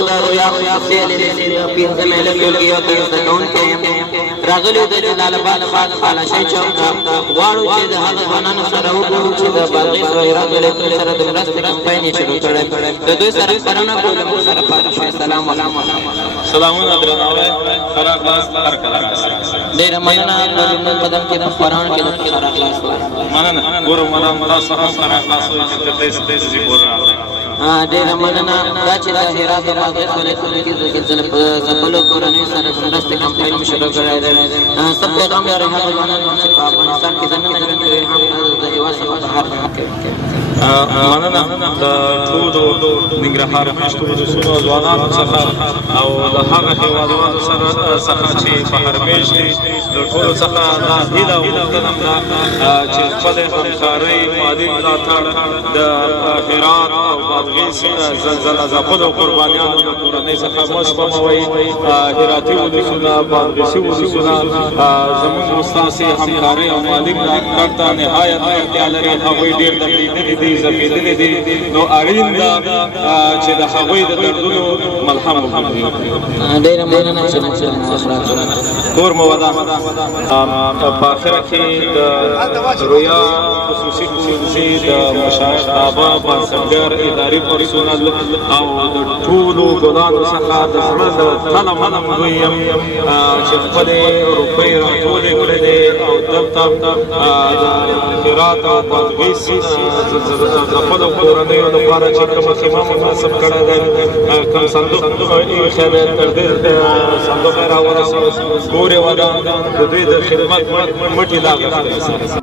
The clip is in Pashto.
زه د رویا خصوصي لیدلې د پنځمې ټولګي یو درس کوونکی یم راغلی د جلال آباد ښار خالشۍ چوک ته غواړو چې د هغه ځوانانو سره وګورو چې د بلقیس او هرات ولایتونو سره د مرستې کمپاین یې شروع کړی د دوی سره خپرونه کوو موږ سره پاتې شئ. سلام علیکم. سلامونه درناوی خورا خلاص هر کله ډېره مننه لومړی قدم کې د خپرونه کې د خورا خلاص مننه ګورو مننه تاسو هم خورا خلاص وي چې تر دې ځې پورې راغلی ډېره مننه دا چې د هرات او بلقیس ولایتونو کې د ځپلو کورنیو سره د مرستې کمپاین مو شروع کړی دی. څه پیغام لرئ هغو ځوانانو چې په افغانستان کې دننه ژوند کوي هم د هېواد څخه بهر ژوند کوي؟ مننه د ټولو ننګرهار میشتو ولسونو ځوانانو څخه او د هغه هېوادوالو څخه چې بهر میشت دي د ټولو څخه دا هیله او غوښتنه ده چې خپلې همکارۍ مالي ملاتړ د هرات او بادغیس زلزله ځپلو قربانیانو د کورنۍ څخه مه سپموئ. هراتي ولسونه بادغیسي ولسونه زموږ ستاسې همکارۍ او مالي ملاتړ ته نهایت اړتیا لري. هغوی ډېر دردېدلي دي زخمېدلي دي نو اړین ده چې د هغوی د دردونو ملهم وکړي. ډېره مننه چې موږ سره مشوره کړې. کور مو ودان په اخره کې د رویا خصوصي ښوونځي د مشایخ طابه بنسټګر اداري پرسونل او د ټولو ګلانو څخه د زړه د تله منم دوی یم چې خپلې روپۍ راټولې کړې دي او دلته د هرات او بادغیس ځپلو کورنیو لپاره چې کومه خیمه مناسب کړی دی کوم صندوق ایښی دی تر دې صندوق یې راورسوه کور یې ودان د دوی د خدمت مټې لا غښتلې